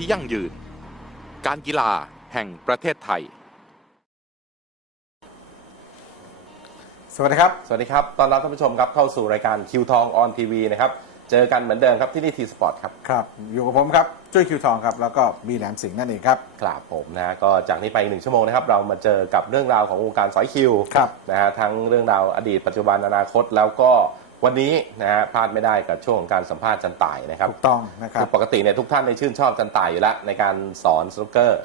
ที่ยั่งยืน การกีฬาแห่งประเทศไทย สวัสดีครับ สวัสดีครับ ตอนรับท่านผู้ชมครับเข้าสู่รายการคิวทองออนทีวีนะครับ เจอกันเหมือนเดิมครับที่นี่ทีสปอร์ตครับ ครับ อยู่กับผมครับจุ้ยคิวทองครับ แล้วก็บีแหลมสิงห์นั่นเองครับ ครับผมนะฮะก็จากนี้ไปอีกหนึ่งชั่วโมงนะครับ เรามาเจอกับเรื่องราวของวงการสอยคิวครับนะฮะทั้งเรื่องราวอดีตปัจจุบันอนาคตแล้วก็ วันนี้นะฮะพลาดไม่ได้กับช่วงของการสัมภาษณ์จันต่ายนะครับถูกต้องนะครับคือปกติเนี่ยทุกท่านในยชื่นชอบจันต่ายอยู่แล้วในการสอนสนุกเกอร์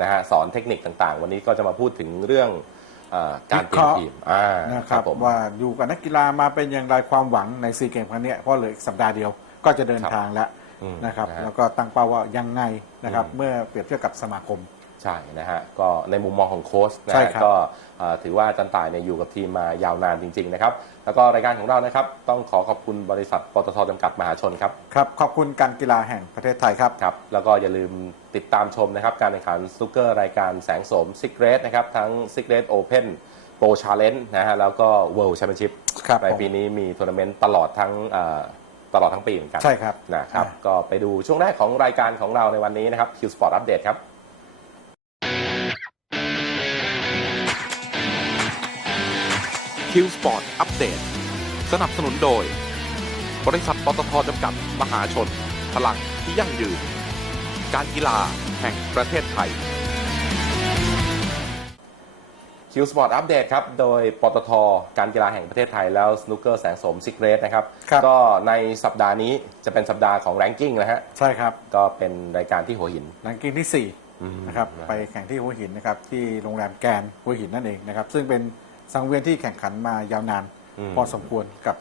นะฮะสอนเทคนิคต่างๆ วันนี้ก็จะมาพูดถึงเรื่องเออการเตรียมทีมอ่านะครับผมว่าอยู่กับนักกีฬามาเป็นอย่างไรความหวังในซีเกมครั้งเนี้ยเพราะเหลืออีกสัปดาห์เดียวก็จะเดินครับทางแล้วอืมนะครับนะฮะแล้วก็ตั้งเป้าว่ายังไงนะครับอืมเมื่อเปรียบเทียบกับสมาคม ใช่นะฮะก็ในมุมมองของโค้ชนะใช่ฮะครับ ก็เอ่อถือว่าจันต่ายเนี่ยอยู่กับทีมมายาวนานจริง ๆ นะครับ แล้วก็รายการของเรานะครับ ต้องขอขอบคุณบริษัทปตทจำกัดมหาชนครับ ครับ ขอบคุณการกีฬาแห่งประเทศไทยครับ ครับแล้วก็อย่าลืมติดตามชมนะครับ การแข่งขันสนุกเกอร์รายการแสงโสมซิกเรสนะครับ ทั้งซิกเรสโอเพนโปรชาเลนจ์นะฮะแล้วก็เวิลด์แชมเปี้ยนชิพครับในผม ปีนี้มีทัวร์นาเมนต์ตลอดทั้งเอ่อตลอดทั้งปีเหมือนกันใช่ครับ นะครับอ่าก็ไปดูช่วงแรกของรายการของเราในวันนี้นะครับคิวสปอร์ต อัปเดตครับ Q Sport อัปเดตสนับสนุนโดย บริษัทปตทจำกัดมหาชน พลังที่ยั่งยืน การกีฬาแห่งประเทศไทยคิวสปอร์ตอัปเดตครับ โดยปตท การกีฬาแห่งประเทศไทยแล้วสนุกเกอร์แสงสมซิกเรสนะครับ ครับ ก็ในสัปดาห์นี้จะเป็นสัปดาห์ของแรงกิ้งนะฮะ ใช่ครับก็เป็นรายการที่หัวหินรังกิ้งที่สี่อืมนะครับนะไปแข่งที่หัวหินนะครับ ที่โรงแรมแกรนด์หัวหินนั่นเองนะครับ ซึ่งเป็น สังเวียนที่แข่งขันมายาวนานมพอสมควรกับ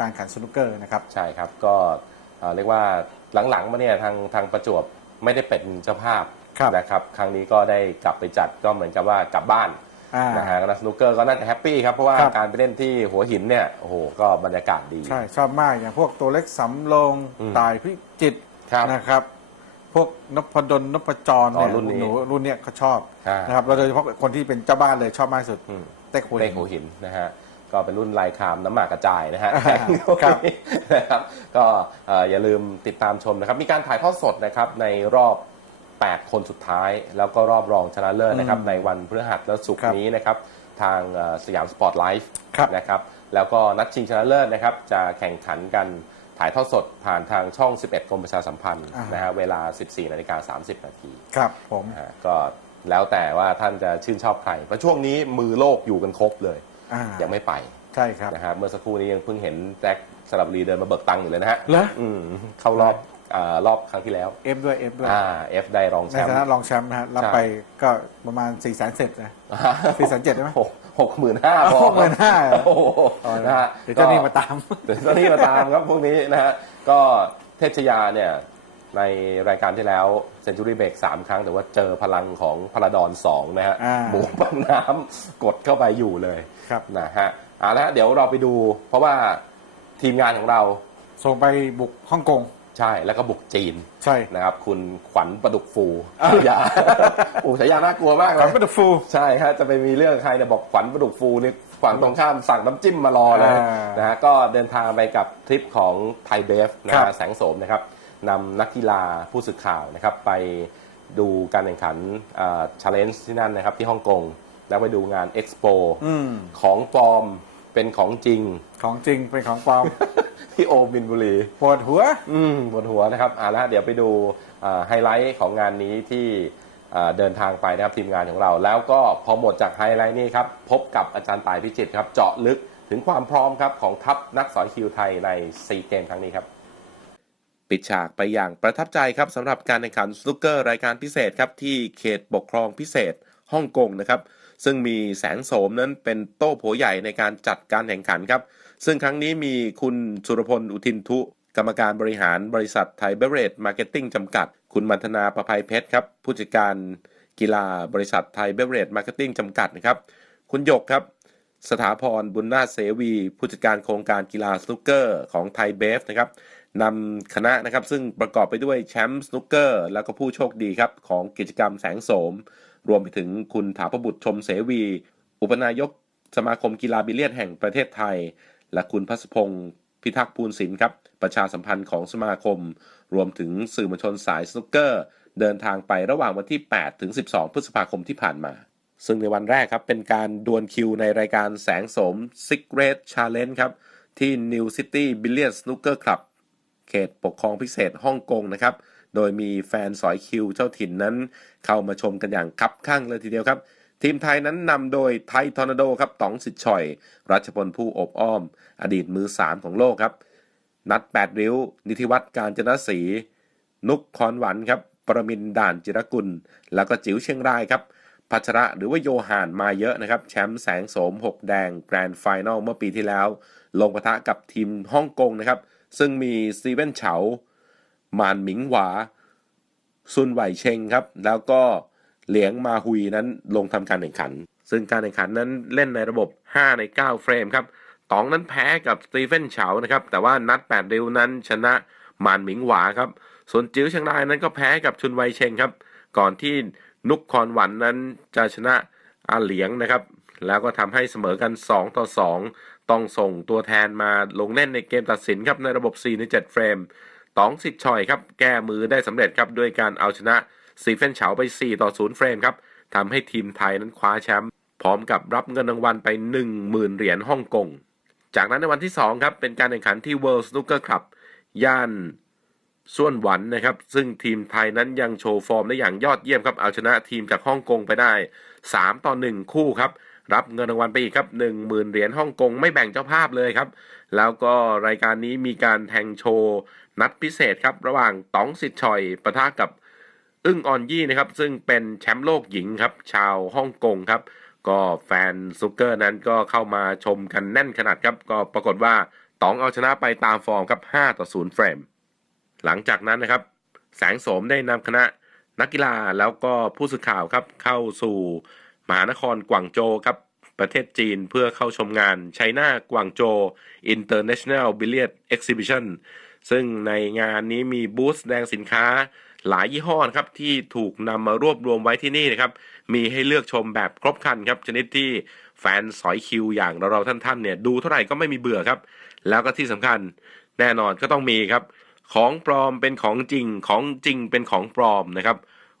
การแข่งสนุกเกอร์นะครับ ใช่ครับก็เอ่อเรียกว่าหลังๆมาเนี่ยทางทางประจวบไม่ได้เป็นเจ้าภาพครับ นะครับ ครั้งนี้ก็ได้กลับไปจัดก็เหมือนกับว่ากลับบ้านอ่า นะฮะนักสนุกเกอร์ก็น่าจะแฮปปี้ครับ เพราะว่าครับ การไปเล่นที่หัวหินเนี่ยโอ้โหก็บรรยากาศดี ใช่ชอบมากอย่างพวกตัวเล็กสำโรงอืม ตายพิจิตรครับ นะครับพ วกนพดลนพจรอ๋อเนี่ยรุ่นนี้หนูรุ่นเนี้ยเขาชอบอ่าน นะครับแล้วโดยเฉพาะคนที่เป็นเจ้าบ้านเลยชอบมากที่สุด อืม เต็กหัวเลหิขนหัวหินนะฮะก็เป็นรุ่นลายครามน้ำหมากกระจายนะฮะอ่าครับ นะครับก็เอ่ออย่าลืมติดตามชมนะครับ มีการถ่ายทอดสดนะครับในรอบ 8 คนสุดท้าย แล้วก็รอบรองชนะเลิศนะครับอืมในวันพฤหัสและศุกครัร์บนี้นะครับทางเอ่อสยามสปอร์ตไลฟ์ครับนะครับแล้วก็นัดชิงชนะเลิศนะครับจะแข่งขันกัน ถ่ายทอดสดผ่านทางช่อง 11 กรมประชาสัมพันธ์อ่าน นะฮะเวลา 14นาฬิกา30นาทีครับผมนะฮะก็แล้วแต่ว่าท่านจะชื่นชอบใครเพราะช่วงนี้มือโลกอยู่กันครบเลย อ่ายังไม่ไปใช่ครับ นะฮะเมื่อสักครู่นี้ยังเพิ่งเห็นแจ็คสลับรีเดินมาเบิกตังค์อยู่เลยนะฮะเหรอ อืมเข้ารอบอ่ารอบครั้งที่แล้วเอฟด้วยเอฟด้วย อ่าเอฟได้รองแชในมป์ฐานะรองแชมป์นะฮะรับใช่ ไปก็ประมาณ4ี่แสนเศษนะสี่แสนเจ็ดใช่ไหมหกห กหมื่นห้าพอหกหมื่นห้าโอ้โหนะฮะเดี๋ยวเจ้าหนี้มาตามเดี๋ยวเจ้าหนี้มาตามครับพวกนี้นะฮะก็เทพชยาเนี่ยในรายการที่แล้วเซนจูรี่เบรกสามครั้ง แต่ว่าเจอพลังของพลาดอนสองนะฮะอ่าหมูปั้นน้ำกดเข้าไปอยู่เลยครับนะฮะเอาละฮะเดี๋ยวเราไปดู เพราะว่าทีมงานของเรา ส่งไปบุกฮ่องกง ใช่แล้วก็บุกจีนใช่ นะครับ คุณขวัญประดุกฟูอ้าวฉายาโอ้ฉายาน่ากลัวมากขเลวัญยเป็นฟูใช่ฮะจะไปมีเรื่องใครเนี่ยบอกขวัญประดุกฟูนี่ฝั่งตรงข้ามสั่งน้ำจิ้มมารอเลยอ่านนะฮะก็เดินทางไปกับทริปของไทยเบฟนะครัฮะบ แสงโสมนะครับนำนักกีฬาผู้สื่อข่าวนะครับ ไปดูการแข่งขันชาเลนจ์ที่นั่นนะครับที่ฮ่องกงแล้วไปดูงานเอ็กซ์โป อืม ของปลอม เป็นของจริง ของจริงเป็นของปลอม ที่โอบินบุรีปวดหัว อืมบนหัวนะครับอ่าแล้วเดี๋ยวไปดูอ่าไฮไลท์ของงานนี้ที่อ่าเดินทางไปนะครับทีมงานของเรา แล้วก็พอหมดจากไฮไลท์นี้ครับ พบกับอาจารย์ตายพิจิตรครับ เจาะลึกถึงความพร้อมครับของทัพนักสอยคิวไทยในซีเกมครั้งนี้ครับ ปิดฉากไปอย่างประทับใจครับสำหรับการแข่งขันสนุกเกอร์รายการพิเศษครับที่เขตปกครองพิเศษฮ่องกงนะครับ ซึ่งมีแสงโสมนั้นเป็นโต้โผใหญ่ในการจัดการแข่งขันครับ ซึ่งครั้งนี้มีคุณสุรพลอุทินทุกรรมการบริหารบริษัทไทยเบเรจมาร์เก็ตติ้งจำกัด คุณมัทนาประภัยเพชรครับ ผู้จัดการกีฬาบริษัทไทยเบเรจมาร์เก็ตติ้งจำกัดนะครับ คุณหยกครับ สถาพรบุญนาเสวี ผู้จัดการโครงการกีฬาสนุกเกอร์ของไทยเบฟนะครับนำคณะนะครับซึ่งประกอบไปด้วยแชมป์สนุกเกอร์ แล้วก็ผู้โชคดีครับของกิจกรรมแสงโสม รวมไปถึงคุณถาพบุตรชมเสวี อุปนายกสมาคมกีฬาบิลเลียนแห่งประเทศไทย และคุณพัสพงศ์พิทักษ์ภูลศิลป์ครับ ประชาสัมพันธ์ของสมาคม รวมถึงสื่อมวลชนสายสนุกเกอร์ เดินทางไประหว่างวันที่ 8 ถึง 12 พฤษภาคมที่ผ่านมา ซึ่งในวันแรกครับ เป็นการดวลคิวในรายการแสงสม Secret Challenge ครับ ที่ New City Billiard Snooker Club เขตปกครองพิเศษฮ่องกงนะครับ โดยมีแฟนสอยคิวเจ้าถิ่นนั้น เข้ามาชมกันอย่างคับข้างเลยทีเดียวครับ ทีมไทยนั้นนำโดยไทยทอร์นาโดครับต๋องสิทธิ์ชอย รัชพลผู้อบอ้อม อดีตมือสามของโลกครับ นัด 8 ริ้ว นิติวัฒน์การจนศรีนุกคอนหวันครับประมินด่านจิรกุล แล้วก็จิ๋วเชียงรายครับพัชระหรือว่าโยฮานมาเยอะนะครับ แชมป์แสงโสม 6 แดงแกรนด์ไฟแนลเมื่อปีที่แล้ว ลงปะทะกับทีมฮ่องกงนะครับ ซึ่งมีสตีเวนเฉา มานหมิงหวา ซุนไหวเชงครับ แล้วก็เหลียงมาฮุยนั้นลงทำการแข่งขัน ซึ่งการแข่งขันนั้นเล่นในระบบ 5 ใน 9 เฟรมครับตองนั้นแพ้กับสตีเฟนเฉานะครับ แต่ว่านัด 8 ริ้วนั้นชนะหมานหมิงหวาครับ ส่วนจิ๋วเชียงรายนั้นก็แพ้กับชุนไวเชงครับ ก่อนที่นุกคอนหวันนั้นจะชนะอาเหลียงนะครับ แล้วก็ทำให้เสมอกัน 2 ต่อ 2 ต้องส่งตัวแทนมาลงเล่นในเกมตัดสินครับในระบบ 4 ใน 7 เฟรม ตองสิทธิ์ชอยครับแก้มือได้สำเร็จครับด้วยการเอาชนะซีเฟนเฉาไป 4 ต่อ 0 เฟรมครับทำให้ทีมไทยนั้นคว้าแชมป์พร้อมกับรับเงินรางวัลไป 10,000 เหรียญฮ่องกง จากนั้นในวันที่ 2 ครับ เป็นการแข่งขันที่ World Snooker Club ย่านส่วนหวันนะครับ ซึ่งทีมไทยนั้นยังโชว์ฟอร์มได้อย่างยอดเยี่ยมครับ เอาชนะทีมจากฮ่องกงไปได้ 3 ต่อ 1 คู่ครับ รับเงินรางวัลไปอีกครับ10,000 เหรียญฮ่องกงไม่แบ่งเจ้าภาพเลยครับ แล้วก็รายการนี้มีการแทงโชว์ นัดพิเศษครับ ระหว่างต๋องสิทธิ์ชอยปะทะกับอึ้งออนยี่นะครับ ซึ่งเป็นแชมป์โลกหญิงครับ ชาวฮ่องกงครับ ก็แฟนซุกเกอร์นั้นก็เข้ามาชมกันแน่นขนาดครับ ก็ปรากฏว่าต๋องเอาชนะไปตามฟอร์มครับ 5 ต่อ 0 เฟรม หลังจากนั้นนะครับ แสงโสมได้นำคณะนักกีฬาแล้วก็ผู้สื่อข่าวครับ เข้าสู่มหานครกวางโจครับ ประเทศจีนเพื่อเข้าชมงานไชน่ากวางโจ International Billiard Exhibition ซึ่งในงานนี้มีบูธแสดงสินค้าหลายยี่ห้อนะครับที่ถูกนำมารวบรวมไว้ที่นี่นะครับ มีให้เลือกชมแบบครบครันครับชนิดที่แฟนสอยคิวอย่างเราๆท่านๆเนี่ยดูเท่าไหร่ก็ไม่มีเบื่อครับ แล้วก็ที่สำคัญแน่นอนก็ต้องมีครับ ของปลอมเป็นของจริงของจริงเป็นของปลอมนะครับ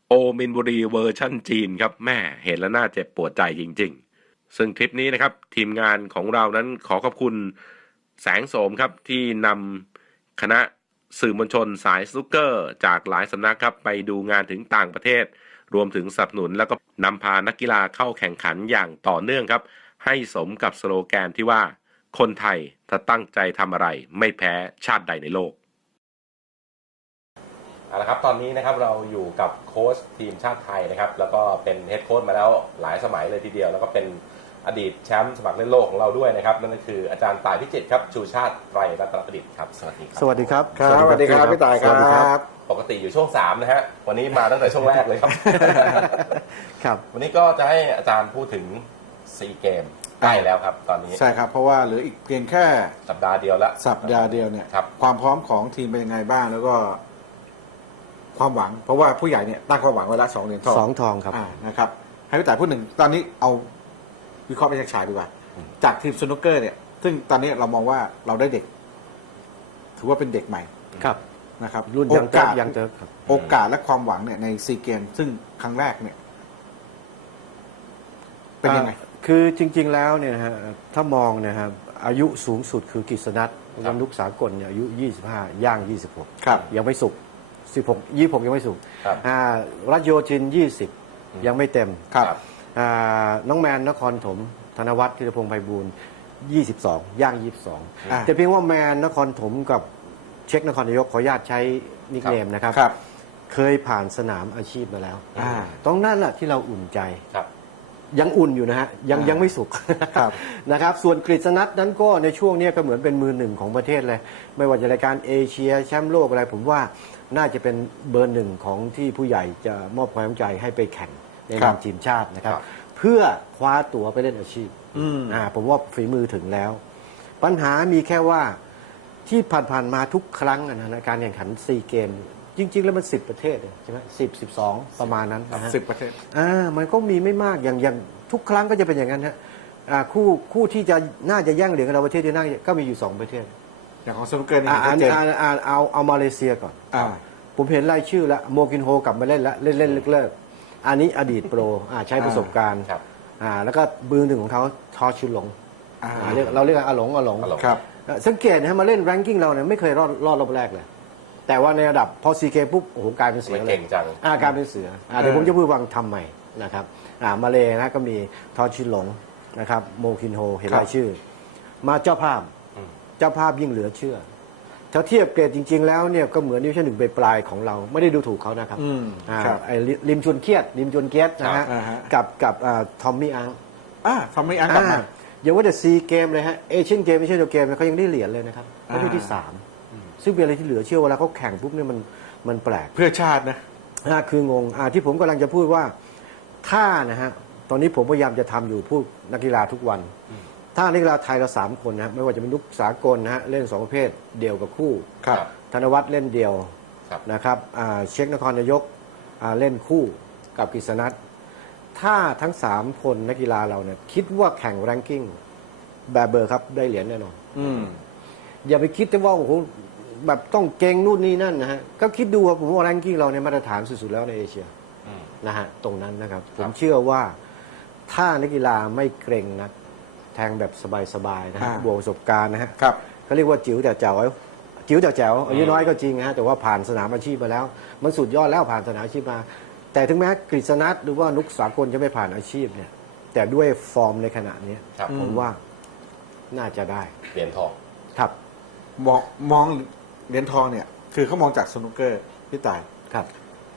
โอมินบุรีเวอร์ชั่นจีนครับแม่เห็นแล้วน่าเจ็บปวดใจจริง ๆ ซึ่งทริปนี้นะครับ ทีมงานของเรานั้นขอขอบคุณแสงโสมครับที่นำ คณะสื่อมวลชนสายสนุกเกอร์ จากหลายสำนักครับไปดูงานถึงต่างประเทศ รวมถึงสนับสนุนแล้วก็นำพานักกีฬาเข้าแข่งขันอย่างต่อเนื่องครับ ให้สมกับสโลแกนที่ว่า คนไทยถ้าตั้งใจทำอะไร ไม่แพ้ชาติใดในโลกเอาละครับตอนนี้นะครับเราอยู่กับโค้ชทีมชาติไทยนะครับ แล้วก็เป็นเฮดโค้ชมาแล้วหลายสมัยเลยทีเดียว แล้วก็เป็น อดีตแชมป์สมัครเล่นโลกของเราด้วยนะครับนั่นก็คืออาจารย์ต่ายพิจิตรครับชูชาติไตรรัตนประดิษฐ์ครับสวัสดีครับสวัสดีครับ ครับสวัสดีครับพี่ต่ายคสวัสดีรับ ปกติอยู่ช่วง3นะฮะวันนี้มาตั้งแต่ช่วงแรกเลยครับ ครับ วันนี้ก็จะให้อาจารย์พูดถึงซีเกมใกล้แล้วครับตอนนี้ใช่ครับเพราะว่าเหลืออีกเพียงแค่สัปดาห์เดียวละสัปดาห์เดียวเนี่ยครับความพร้อมของทีมเป็นยังไงบ้างแล้วก็ ความหวัง เพราะว่าผู้ใหญ่เนี่ยตั้งความหวังไว้ละสองเหรียญทองสองทองครับอ่านะครับให้พี่ต่ายพูดหนึ่งตอนนี้เอา วิเคราะห์ไปจากฉายดีกว่า จากทีมสนุกเกอร์เนี่ย ซึ่งตอนนี้เรามองว่าเราได้เด็ก ถือว่าเป็นเด็กใหม่ครับนะครับรุ่นโอยังเติการ์สยังเติร์ครับโอกาสและความหวังเนี่ยในซีเกม ซึ่งครั้งแรกเนี่ย เป็นยังไง อ่าคือจริง ๆ แล้วเนี่ยนะฮะถ้ามองเนยครับอายุสูงสุดคือกฤษณัทวันลุกสากลเนี่ยอายุ 25 ย่าง 26 ครับ ยังไม่สุก16 26 ยังไม่สุกครับ อ่ารัชโยธิน 20 ยังไม่เต็ม ครับอ่า น้องแมนนครถม ธนวัฒน์ธีรพงษ์ไพบูลย์22 ย่าง อ่า22 แต่เพียงว่าแมนนครถมกับเช็คนครนายกขออนุญาตใช้นิกเนมนะครับ ครับ เคยผ่านสนามอาชีพมาแล้วอ่า ตรงนั้นแหละที่เราอุ่นใจ ครับ ยังอุ่นอยู่นะฮะยังอ่ายัยังไม่สุกครับนะครับ ส่วนกฤษณัทนั้นก็ในช่วงเนี้ยก็เหมือนเป็นมือหนึ่งของประเทศเลย ไม่ว่าจะรายการเอเชียแชมป์โลกอะไร ผมว่าน่าจะเป็นเบอร์หนึ่งของที่ผู้ใหญ่จะมอบความสนใจให้ไปแข่ง ในครันามบทีมชาตินะครับ ครับเพื่อคว้าตั๋วไปเล่นอาชีพอืม อ่าผมว่าฝีมือถึงแล้ว ปัญหามีแค่ว่าที่ผ่านๆมาทุกครั้งอะนะในการแข่งขันซีเกม จริง ๆ แล้วมันสิบประเทศใช่ไหมสิบสิบสองประมาณนั้นนะฮะ สิบประเทศ อ่ามันก็มีไม่มากอย่างอย่างทุกครั้งก็จะเป็นอย่างนั้นฮะอ่าคู่คู่ที่จะน่าจะแย่งเหรียญกับเราประเทศที่น่าก็มีอยู่สองประเทศอย่างของสนุกเกอร์นี่อ่าชัอัดนเจน อ่าอ่าเอาเอามาเลเซียก่อน อ่า ผมเห็นรายชื่อแล้วโมกินโฮกลับมาเล่นแล้วเล่นเล่นเลิกๆ อันนี้อดีตโปรอ่าใช้ประสบการณ์ครับอ่าแล้วก็มือหนึ่งของเขาทอชุนหลงอ่าอ่าเรียกเราเรียกว่าอาหลงอาหลง อาหลง ครับ เอ่อสังเกตนะฮะมาเล่นแรงกิ้งเราเนี่ยไม่เคยรอดรอดรอบแรกเลย แต่ว่าในระดับพอซีเกมปุ๊บโอ้โหกลายเป็นเสืไม่อเลเก่ยงจัง อ่ากลายเป็นเสืออ่าเดี๋ยวผมจะพูดวังทำใหม่นะครับอ่ามาเลยนะก็มีทอชินหลงนะครับโมคินโฮเห็นรายชื่อ มาเจ้าภาพอืมเจ้าภาพยิ่งเหลือเชื่อ ถ้าเทียบเกรดจริง ๆ แล้วเนี่ยก็เหมือนดิวิชั่นหนึ่งปลายๆของเราไม่ได้ดูถูกเขานะครับอืมอ่าครับไอ้ริริมชวนเครียดริมชวนเกียรตินะฮะอ่าฮะ กับกับอ่าทอมมี่อังอ่าทำไม่อันกลับมาอ่าอย่าว่าแต่ซีเกมเลยฮะเอเชียนเกมไม่ใช่ตัวเกมเขายังได้เหรียญเลยนะครับเขาได้ที่สามซึ่งเป็นอะไรที่เหลือเชื่อเวลาเขาแข่งปุ๊บเนี่ยมันมันแปลก เพื่อชาตินะ อ่าคืองงอ่าที่ผมกำลังจะพูดว่าถ้านะฮะ ตอนนี้ผมพยายามจะทำอยู่พูดนักกีฬาทุกวัน ถ้านักกีฬาไทยเราสามคนนะฮะไม่ว่าจะเป็นลูกสากลนะฮะเล่นสองประเภทเดี่ยวกับคู่ ครับ ธนวัฒน์เล่นเดี่ยวครับนะครับอ่าเช็คนครนายกอ่าเล่นคู่กับกฤษณัทถ้าทั้งสามคนนักกีฬาเราเนี่ยคิดว่าแข่งแรงกิ้งแบบเบอร์ครับได้เหรียญแน่นอน อืม อย่าไปคิดแต่ว่าโอ้โหแบบต้องเก่งนู่นนี่นั่นนะฮะก็คิดดูว่าผมว่าแรงกิ้งเราในยมาตรฐานสุดๆแล้วในเอเชียอืมนะฮะตรงนั้นนะครับคผรับมเชื่อว่าถ้านักกีฬาไม่เกรงนะแทงแบบสบายๆนะฮะอ่า บวกประสบการณ์นะฮะครับ เขาเรียกว่าจิ๋วแต่แจ๋วจิ๋วแต่แจ๋วอายุน้อยก็จริงนะฮะแต่ว่าผ่านสนามอาชีพมาแล้ว มันสุดยอดแล้วผ่านสนามอาชีพมา แต่ถึงแม้กฤษณัทหรือว่านุกสากลจะไม่ผ่านอาชีพเนี่ยแต่ด้วยฟอร์มในขณะนี้ครับ ผมว่าน่าจะได้เหรียญทอง ครับมองมองเหรียญทองเนี่ย คือเขามองจากสนุกเกอร์พี่ต่ายครับ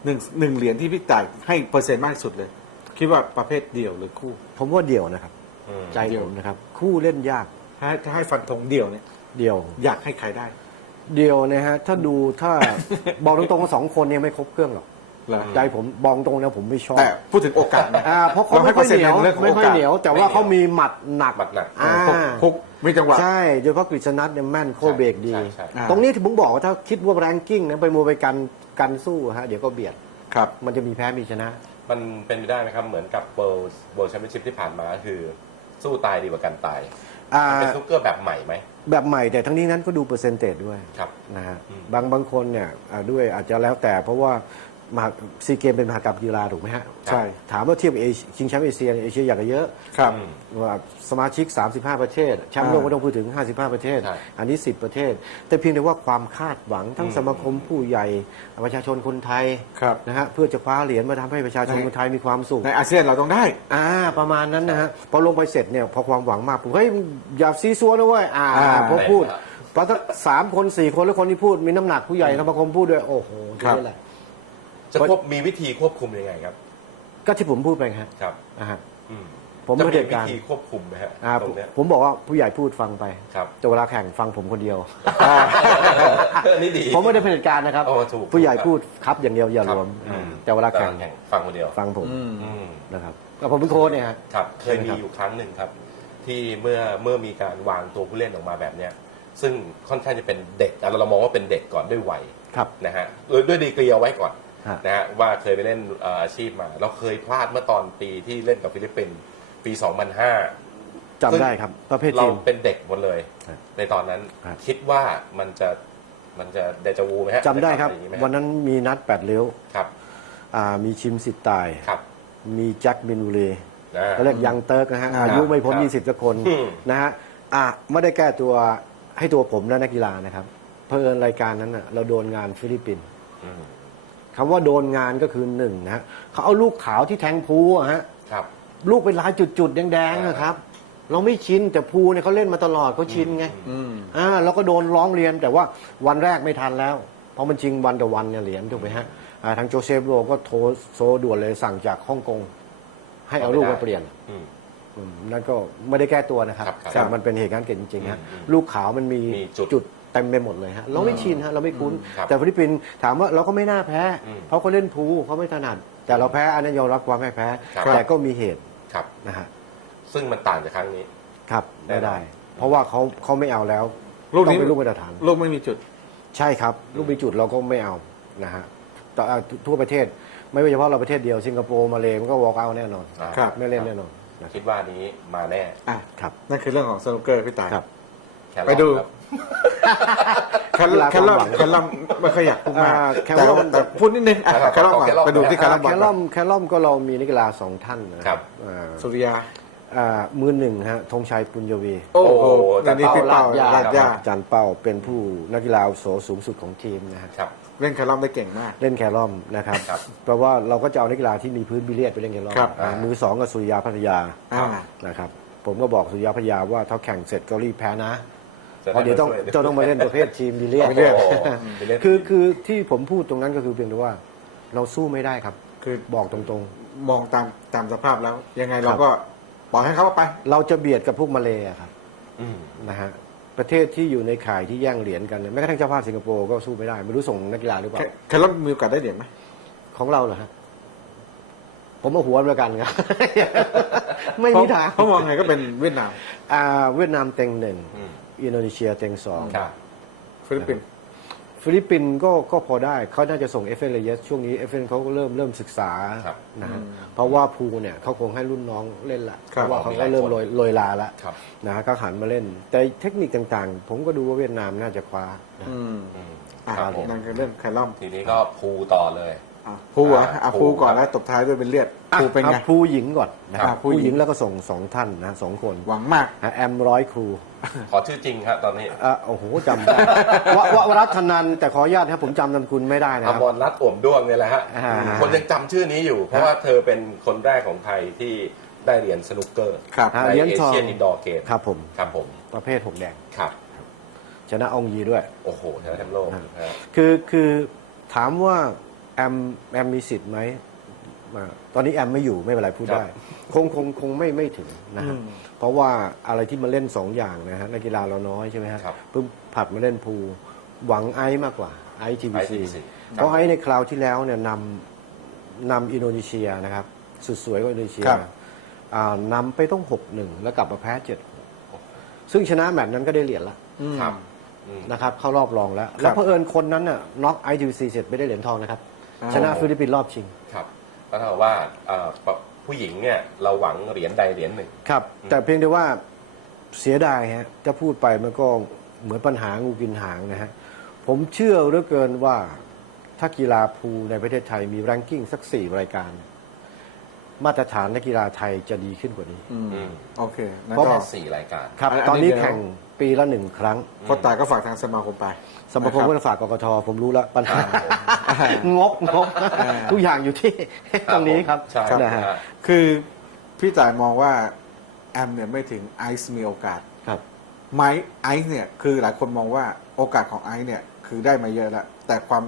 หนึ่งหนึ่งเหรียญที่พี่ต่ายให้เปอร์เซ็นต์มากที่สุดเลย คิดว่าประเภทเดี่ยวหรือคู่ ผมว่าเดี่ยวนะครับ อืมใจผมนะครับ คู่เล่นยากถ้าถ้าให้ฟันธงเดี่ยวเนี่ย เดี่ยว อยากให้ใครได้เดี่ยวนะฮะ ถ้าดูถ้า บอกตรงๆว่าสองคนเนี่ยไม่ครบเครื่องหรอก เหรอใจผมบอกตรงนะผมไม่ชอบแต่พูดถึงโอกาสนะอ่าเพราะเขาไม่ค่อยเหนียวเราให้เปอร์เซ็นต์ในเรื่องของไม่ค่อยโอกาสเหนียว แต่ว่าเขามีหมัดหนักหมัดหนักอ่าพกพกมีจังหวะ ใช่โดยเฉพาะกฤษณัทเนี่ยแม่นโคเบรกดี ใช่ใช่อ่าตรงนี้ที่ผมบอกว่าถ้าคิดว่าแรงกิ้งนะไปมัวไปกันกันสู้ฮะเดี๋ยวก็เบียด ครับ มันจะมีแพ้มีชนะ มันเป็นไปได้ไหมครับ เหมือนกับ World World Championship ที่ผ่านมาก็คือ สู้ตายดีกว่ากันตายอ่าเป็นสนุกเกอร์แบบใหม่ไหม แบบใหม่แต่ทั้งนี้นั้นก็ดูเปอร์เซนเตจด้วยครับนะฮะอืมบางบางคนเนี่ยอ่าด้วยอาจจะแล้วแต่เพราะว่า มาซีเกมเป็นมหากรรมกีฬาถูกไหมฮะใช่ถามว่าเทียบเอเชียชิงแชมป์เอเชียเนี่ยเอเชียอยากจะเยอะครับอืมว่าสมาชิก 35 ประเทศแชมป์โลกอ่าไม่ต้องพูดถึง 55 ประเทศใช่อันนี้ 10 ประเทศ แต่เพียงแต่ว่าความคาดหวังทั้งอืมสมาคมผู้ใหญ่ประชาชนคนไทยครับนะฮะเพื่อจะคว้าเหรียญมาทำให้ประชาชนในคนไทยมีความสุขในอาเซียนเราต้องได้อ่าประมาณนั้นนะฮะพอลงไปเสร็จเนี่ยพอความหวังมากผมเฮ้ยอย่าซีซัวนะเว้ยอ่าอ่าพอพูดครับพอถ้าสามคนสี่คนแล้วคนที่พูดมีน้ำหนักผู้ใหญ่สมาคมพูดด้วยโอ้โหครับนี่แหละ จะควบมีวิธีควบคุมยังไงครับ ก็ที่ผมพูดไปฮะครับอ่าฮะอืมผมจะไม่มีได้วิการธีควบคุมไหมฮะอ่าตรงเนี้ยผมบอกว่าผู้ใหญ่พูดฟังไปครับ แต่เวลาแข่งฟังผมคนเดียว อันนี้ดีผมไม่ได้เป็นเหตุการณ์นะครับ โอ้ถูกผู้ใหญ่ครับพูดครับอย่างเดียวอย่าครบวมอือ่าแต่เวลาแข่งฟังคนเดียวฟังผมอืม อืม นะครับก็ผมเป็นโค้ชเนี่ยฮะ ครับเคยใช่ไหมมีครับอยู่ครั้งหนึ่งครับ ที่เมื่อเมื่อมีการวางตัวผู้เล่นออกมาแบบเนี้ยซึ่งค่อนข้างจะเป็นเด็กอะเรามองว่าเป็นเด็กก่อนด้วยวัยครับ นะฮะเออด้วยดีกรีเอาไว้ก่อน ฮะ นะฮะว่าเคยไปเล่นเอ่ออาชีพมา เราเคยพลาดเมื่อตอนปีที่เล่นกับฟิลิปปินส์ปี 2005 จำได้ครับ ประเภทเราทีม เป็นเด็กหมดเลย ครับในตอนนั้นครับ คิดว่ามันจะมันจะเดจาวูไหมฮะจำได้ครับ จะกลัมาอย่างไหมฮะวันนั้นมีนัดแปดเลี้ยวครับอ่ามีชิมสิทธิ์ตาย ครับมีแจ็คบินบุรีนะเขาเรียกยังเติร์กนะฮะครับอายุไม่พ้น ครับ20สักคนอืม นะฮะอะไม่ได้แก้ตัวให้ตัวผมและนักกีฬานะครับ เพอเอิญรายการนั้นน่ะเราโดนงานฟิลิปปินส์ อืม คำว่าโดนงานก็คือหนึ่งนะฮะเขาเอาลูกขาวที่แทงพูอะฮะครับ ลูกเป็นลายจุดๆแดงๆนะครับ เราไม่ชินแต่ภูเนี่ยเขาเล่นมาตลอดเขาชินไงอืม อ่าเราก็โดนร้องเรียนแต่ว่าวันแรกไม่ทันแล้ว เพราะมันชิงวันต่อวันเนี่ยเหรียญถูกไหมฮะอ่าทางโจเซฟโรก็โทรโซด่วนเลยสั่งจากฮ่องกงให้เอาลูกมาเปลี่ยน อืม อืมนั่นก็ไม่ได้แก้ตัวนะครับครับครับแต่มันเป็นเหตุการณ์เกิดจริงๆฮะอืมลูกขาวมันมีมีจุดจุด เต็มไปหมดเลยฮะเราไม่ชินฮะเราไม่คุ้น ครับแต่ฟิลิปปินส์ถามว่าเราก็ไม่น่าแพ้ อืมเพราะเขาเล่นภูเขาไม่ถนัด แต่เราแพ้อันนั้นยอมรับความไม่แพ้ ครับ แต่ก็มีเหตุครับ นะฮะซึ่งมันต่างจากครั้งนี้ ครับแน่ไม่นอนได้ เพราะว่าเขาเขาไม่เอาแล้วลูกนี้ ต้องเป็นลูกมาตรฐาน ลูกไม่มีจุด ใช่ครับ ลูกมีจุดเราก็ไม่เอานะฮะแต่อ่าทั่วประเทศ ไม่ว่าเฉพาะเราประเทศเดียวสิงคโปร์มาเลมันก็วอล์กเอาแน่นอนอ่าครับ ไม่เล่นแน่นอนนะคิดว่านี้มาแน่ อะครับ นั่นคือเรื่องของสนุกเกอร์พี่ต่ายครับ แครอทไปดู ครับ แคลเวลาแคลความหวังแคลมไม่ค่อยอยากพูดมากอ่าแคลแต่รอมแต่พูดนิดนึงอะครับแคลอมก่อนแคลอม ไปดูที่แคลอมแคก่อนลอมแคลอมก็เรามีนักกีฬาสองท่านนะครับ อ่าสุริยา อ่ามือหนึ่งฮะธงชัยปุญญวีโอ้โหโอ้โหอันนี้พี่เป้าลาลาดดยายาจันเป้าเป็นผู้นักกีฬาอาวุโสสูงสุดของทีมนะฮะครับ เล่นแคลอมได้เก่งมาก เล่นแครอมนะครับครับ เพราะว่าเราก็จะเอานักกีฬาที่มีพื้นบิเลียดไปเล่นแครอมครับ อ่ามือสองกับสุริยาพัทยา อ่า นะครับผมก็บอกสุริยาพัทยาว่าถ้าแข่งเสร็จก็รีบแพ้นะ จะเพราะเดี๋ยวต้องมาช่จะต้องมาเล่นประเภททีมบิเลียดโอ้โหไปเล่นคือคือที่ผมพูดตรงนั้นก็คือเพียงแต่ว่า เราสู้ไม่ได้ครับ คือบอกตรงมองตามตามสภาพแล้ว ยังไงเราครับก็ปล่อยให้เขาไปๆเราจะเบียดกับพวกมาเลย์อะครับอืมนะฮะประเทศที่อยู่ในข่ายที่แย่งเหรียญกันเนี่ยแม้กระทั่งเจ้าภาพสิงคโปร์ก็สู้ไม่ได้ไม่รู้ส่งนักกีฬาหรือเปล่าแคลอมมีโอกาสได้เหรียญไหมของเราเหรอฮะผมเอาหัวมากันครับไม่มีทางเพราะมองไงก็เป็นเวียดนามอ่าเวียดนามเต็งหนึ่ง อืมอินโดนีเซียเต็งสองครับฟิลิปปินส์ฟิลิปปินส์ก็ก็พอได้เขาน่าจะส่งเอฟเอลเยสช่วงนี้เอฟเอเขาก็เริ่มเริ่มศึกษาครับนะฮะเพราะว่าภูเนี่ยเขาคงให้รุ่นน้องเล่นละคเพรับราะว่าเขาก็เริ่มโรยโรยลาละครับนะฮะก็หันมาเล่น แต่เทคนิคต่างๆ ผมก็ดูว่าเวียดนามน่าจะคว้านะอืมอืมอะครับผมนั่นคือเรื่องแคลอมทีนี้ก็ภูต่อเลย อะภูเหรอะอะภูภูก่อนครับแล้วตบท้ายด้วยเป็นเลือดภูเป็นไงอาภูหญิงก่อนนะคครัรับบภูภูหญิง หญิงแล้วก็ส่งสองท่านนะสองคนหวังมากนะแอมร้อยครูขอชื่อจริงครับตอนนี้อะโอ้โหจำได้วววรัตนันแต่ขออนุญาตนะครับผมจำนามสกุลไม่ได้นะอครับ มรรัตน์อ่วมด้วงเนี่ยแหละฮะอ่า คนยังจำชื่อนี้อยู่ เพราะว่าเธอเป็นคนแรกของไทยที่ได้เหรียญสนุกเกอร์ครับอ่าในเหรียญเอทองเชียนอินดอร์เกมครับผมครับผมประเภทหกแดง ครับ ชนะอองยีด้วย โอ้โหชนะแชมป์โลกอ่านะฮะ คือคือถามว่าแอมแอมมีสิทธิ์ไหมมาตอนนี้แอมไม่อยู่ไม่เป็นไรพูดได้ คงคงคงไม่ไม่ถึงนะฮะอืมเพราะว่าอะไรที่มาเล่นสองอย่างนะฮะนักกีฬาเราน้อยใช่ไหมฮะครับเพิ่งผัดมาเล่นพูลหวังไอซ์มากกว่าไอทีบีซี ITBC เพราะไอซ์ในคราวที่แล้วเนี่ยนำนำอินโดนีเซียนะครับ สุดสวยกว่าอินโดนีเซียครับ อ่านำไปต้องหกหนึ่งแล้วกลับมาแพ้เจ็ดซึ่งชนะแมตช์นั้นก็ได้เหรียญละอืมครับอืม นะครับเข้ารอบรองแล้ว แล้วเผอิญคนนั้นน่ะน็อกไอทีบีซีเสร็จไม่ได้เหรียญทองนะครับอ๋อ ชนะฟิลิปปินส์รอบชิง ครับก็เท่ากับว่าเอ่อผู้หญิงเนี่ยเราหวังเหรียญใดเหรียญหนึ่ง ครับ แต่เพียงแต่ว่าเสียดายฮะจะพูดไปมันก็เหมือนปัญหางูกินหางนะฮะ ผมเชื่อเหลือเกินว่าถ้ากีฬาพูลในประเทศไทยมี r a n กิ้งสักสี่รายการ มาตรฐานนักกีฬาไทยจะดีขึ้นกว่านี้ อืมอืม โอเคนั่นเพราะ ก็แค่สี่รายการ ครับ อันนี้ตอนนี้เดี๋ยว แข่งปีละหนึ่งครั้ง โค้ชตายก็ฝากทางสมาคมไปสมาคมนะก็รับจะฝากกกทผมรู้แล้วปัญหาอ่างบงบทุกอย่างอยู่ที่ ตรงนี้ครับใช่นะฮะฮะคือพี่ต่ายมองว่าแอมเนี่ยไม่ถึงไอซ์มีโอกาส ครับ ไม้ไอซ์เนี่ยคือหลายคนมองว่าโอกาสของไอซ์เนี่ยคือได้มาเยอะแล้ว แต่ความ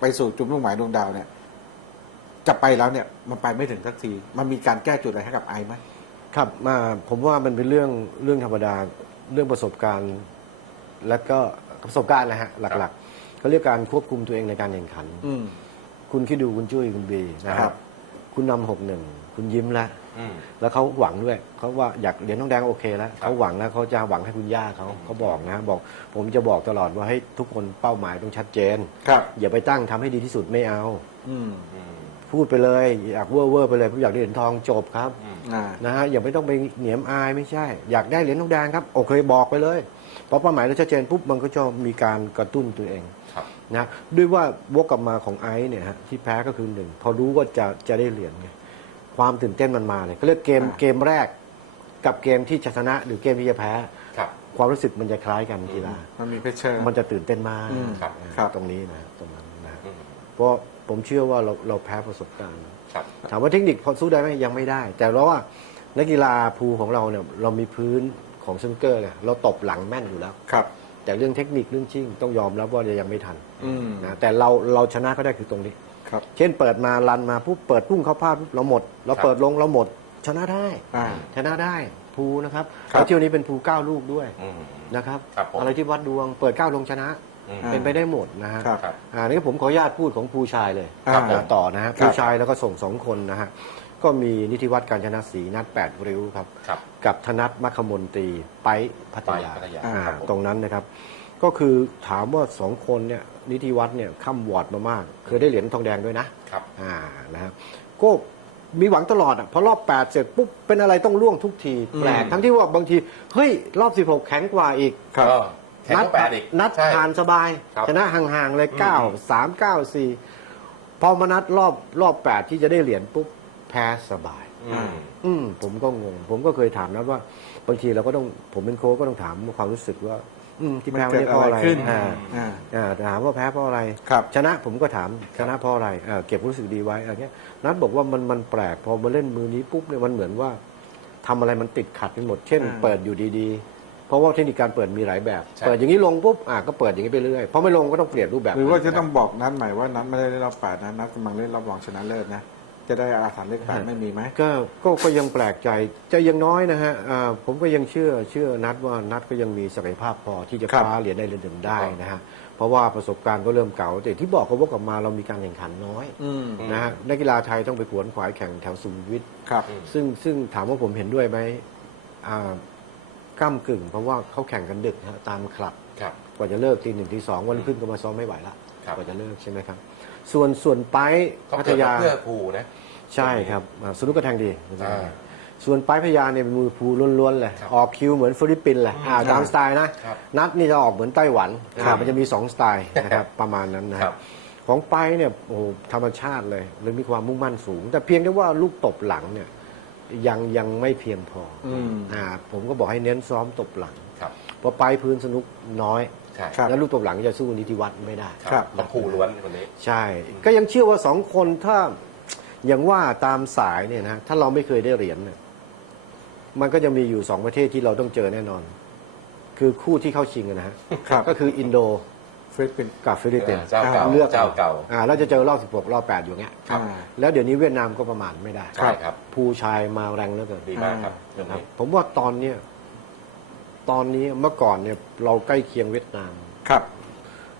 ไปสู่จุดมุ่งหมายดวงดาวเนี่ย จะไปแล้วเนี่ยมันไปไม่ถึงสักที มันมีการแก้จุดอะไรให้กับไอซ์ไหมครับมาผมว่ามันเป็นเรื่องเรื่องธรรมดาเรื่องประสบการณ์ และก็ประสบการณ์นะฮะหลักๆเขาเรียกการควบคุมตัวเองในการแข่งขัน อืม คุณคิดดูคุณจุ้ยคุณบีนะคครัรับ บ คุณนำหกหนึ่งคุณยิ้มแล้วอืม แล้วเขาหวังด้วยเขาว่าอยากเหรียญทองแดงโอเคแล้วครับเขาหวังแล้วเขาจะหวังให้คุณย่าเขาเขาบอกนะ บอก ผมจะบอกตลอดว่าให้ทุกคนเป้าหมายต้องชัดเจน ครับ อย่าไปตั้งทำให้ดีที่สุดไม่เอา อืม อืม พูดไปเลย อยากเว่อร์เวอร์ไปเลยผมอยากได้เหรียญทองจบครับอืมอ่า นะฮะอย่าไม่ต้องไปเหนียมอายไม่ใช่ อยากได้เหรียญทองแดงครับ โอเคบอกไปเลยเพราะเป้าหมายเราชัดเจนปุ๊บมันก็จะมีการกระตุ้นตัวเองครับ นะด้วยว่าวกกลับมาของไอซ์เนี่ยฮะที่แพ้ก็คือหนึ่งพอรู้ว่าจะจะได้เหรียญไงความตื่นเต้นมันมาเลยเขาเรียกเกมอ่า เกมแรก กับเกมที่จะชนะหรือเกมที่จะแพ้ ครับ ความรู้สึกมันจะคล้ายกันกีฬามันมีเพชเชอร์ มันจะตื่นเต้นมากอืมครับครับตรงนี้นะตรงนั้นนะอืม เพราะ ผมเชื่อว่าเราเราแพ้ประสบการณ์ ครับ ถามว่าเทคนิคพอสู้ได้ไหมยังไม่ได้ แต่เราว่านักกีฬาภูของเราเนี่ยเรามีพื้นของสนุกเกอร์ไงเราตบหลังแม่นอยู่แล้ว ครับ แต่เรื่องเทคนิคเรื่องชิ่งต้องยอมรับว่ายังไม่ทันอืมนะแต่เราเราชนะก็ได้คือตรงนี้ ครับ เช่นเปิดมารันมาปุ๊บเปิดพุ่งเข้าพลาดปุ๊บเราหมด เราครับเปิดลงเราหมด ชนะได้ อ่า ชนะได้ภูนะครับครับ แล้วเที่ยวนี้เป็นภูเก้าลูกด้วยอืม นะครับ ครับผม อะไรที่วัดดวงเปิดเก้าลงชนะอืมอ่า เป็นไปได้หมดนะฮะครับครับอ่านี่ผมขออนุญาตพูดของภูชายเลยครับนะต่อนะฮะครับภูชายแล้วก็ส่งสองคนนะฮะก็มีนิติวัฒน์การชนะศรีนัดแปดริ้วครับ ครับกับธนัทมัคคมนตรีไปพัทยาไปพัทยาอ่าครับผม ตรงนั้นนะครับ ก็คือถามว่าสองคนเนี่ยนิติวัฒน์เนี่ยข้ามวอร์ดมามาก เคยได้เหรียญทองแดงด้วยนะครับ อ่านะครับก็มีหวังตลอดอะพอรอบ 8 เสร็จปุ๊บเป็นอะไรต้องล่วงทุกทีแปลกทั้งที่ว่าบางที เฮ้ย รอบ 16 แข็งกว่าอีก ครับ ก็ แข่งนัดก็แปดอีกนัดใช่ ผ่านสบาย ครับชนะห่างๆเลย9 3 9 4พอมานัดรอบรอบ8ที่จะได้เหรียญปุ๊บแพ้สบาย อืม อืมผมก็งง ผมก็เคยถามนะว่า บางทีเราก็ต้องผมเป็นโค้ชก็ต้องถามความรู้สึกว่า อืมที่มันแพ้เกิดเนี่ยเพราะอะไรอะไรขึ้น อ่าอ่า อ่าถามว่าแพ้เพราะอะไร ครับ ชนะผมก็ถามชนะเพราะอะไรเอ่อเก็บรู้สึกดีไว้อะไรเงี้ยนัดบอกว่ามันมันแปลกพอมาเล่นมือนี้ปุ๊บเนี่ยมันเหมือนว่าทำอะไรมันติดขัดไปหมดเช่น อ่า เปิดอยู่ดีๆ เพราะว่าเทคนิคการเปิดมีหลายแบบ ใช่ เปิดอย่างนี้ลงปุ๊บอะก็เปิดอย่างนี้ไปเรื่อยพอไม่ลงก็ต้องเปลี่ยนรูปแบบหรือว่าจะต้องบอกนัดใหม่ว่านัดไม่ได้เล่นรอบแปดนะนัดกำลังเล่นรอบรองชนะเลิศนะจะได้อาถรรพ์เลขแปดไม่มีไหมก็ก็ก็ยังแปลกใจจะยังน้อยนะฮะอ่าผมก็ยังเชื่อเชื่อนัดว่านัดก็ยังมีศักยภาพพอที่จะครับคว้าเหรียญได้เหรียญหนึ่งได้นะฮะเพราะว่าประสบการณ์ก็เริ่มเก่าแต่ที่บอกเขาว่ากลับมาเรามีการแข่งขันน้อยอืมนะฮะนักกีฬาไทยต้องไปขวนขวายแข่งแถวสุขุมวิท ครับ ซึ่งซึ่งถามว่าผมเห็นด้วยไหมอ่า ก้ากึ่ง เพราะว่าเขาแข่งกันดึกนะฮะตามคลับ ครับ กว่าจะเลิกทีหนึ่งทีสองวันขึ้นก็มาซ้อมไม่ไหวละครับ กว่าจะเลิกใช่ไหมครับ ส่วนส่วนไปเขาพัทเกิดยามาเพื่อครูนะ ใช่ครับอ่าสนุกก็แทงดีอ่าส่วนไปพัทยาเนี่ยเป็นมือภูล้วนๆเลยครับออกคิวเหมือนฟิลิปปินส์แหละอ่าตามสไตล์นะครับนัดนี่จะออกเหมือนไต้หวันครับอ่ามันจะมีสองสไตล์นะครับ ประมาณนั้นนะคครัรับ บ ของไปเนี่ยโอ้โหธรรมชาติเลยเลยมีความมุ่งมั่นสูง แต่เพียงแต่ว่าลูกตบหลังเนี่ย ยังยังไม่เพียงพอออืมอ่าผมก็บอกให้เน้นซ้อมตบหลังครับเพราะไปพื้นสนุกน้อย ใช่ครับ แล้วลูกตบหลังจะสู้นิติวัฒน์ไม่ได้ ครับ ต้องครูล้วนคนนี้ ใช่ ก็ยังเชื่อว่าสองคนถ้าอย่างว่าตามสายเนี่ยนะถ้าเราไม่เคยได้เหรียญเนี่ยมันก็จะมีอยู่สองประเทศที่เราต้องเจอแน่นอน คือคู่ที่เข้าชิงอะนะฮะครับ ก็คืออินโด ฟิลิปปินส์กับฟิลิปปินส์เจ้าเก่าเลือกเจ้าเก่าอ่าแล้วจะเจอรอบ 16 รอบ 8 อยู่เงี้ยครับอ่าแล้วเดี๋ยวนี้เวียดนามก็ประมาณไม่ได้ใช่ครับภูชายมาแรงเหลือเกินดีมากครับเรื่องครับนี้ผมว่าตอนเนี้ยตอนนี้เมื่อก่อนเนี่ยเราใกล้เคียงเวียดนามครับ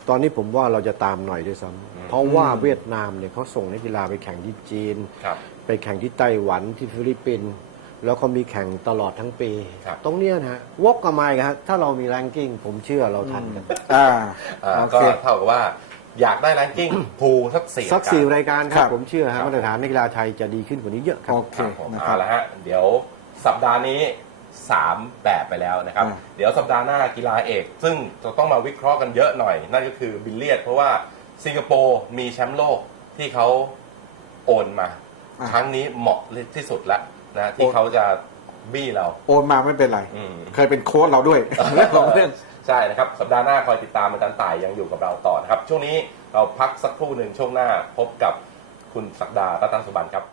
ตอนนี้ผมว่าเราจะตามหน่อยด้วยซ้ำเพราะว่าเวียดนามเนี่ยเขาส่งนักกีฬาไปแข่งที่จีนครับไปแข่งที่ไต้หวันที่ฟิลิปปินส์ แล้วเขามีแข่งตลอดทั้งปี ครับ ตรงเนี้ยนะฮะวกกลับมาอีกฮะถ้าเรามีแรงกิ้ง ผมเชื่อเราทันกัน อ่าอ่าโอก็เค เท่ากับว่าอยากได้แรงกิ้ง ภูสักสี่สักสี่รายการคครัรับ บ ผมเชื่อครัฮะบมาตรฐานนักกีฬาไทยจะดีขึ้นกว่านี้เยอะครับโอเคครับผมนะคเอารับ ละฮะเดี๋ยวสัปดาห์นี้สามแบบไปแล้วนะครับ อ่า เดี๋ยวสัปดาห์หน้ากีฬาเอก ซึ่งจะต้องมาวิเคราะห์กันเยอะหน่อย นั่นก็คือบิลเลียด เพราะว่าสิงคโปร์มีแชมป์โลกที่เขาโอนมา อ่า ครั้งนี้เหมาะที่สุดแล้ว นะที่เขาจะบี้เรา โอนมาไม่เป็นไร อืม เคยเป็นโค้ชเราด้วยเรื่องของเรื่อง ใช่นะครับ สัปดาห์หน้าคอยติดตามอาจารย์ต่ายยังอยู่กับเราต่อนะครับ ช่วงนี้เราพักสักครู่หนึ่งช่วงหน้าพบกับคุณศักดารัตนสุบันครับ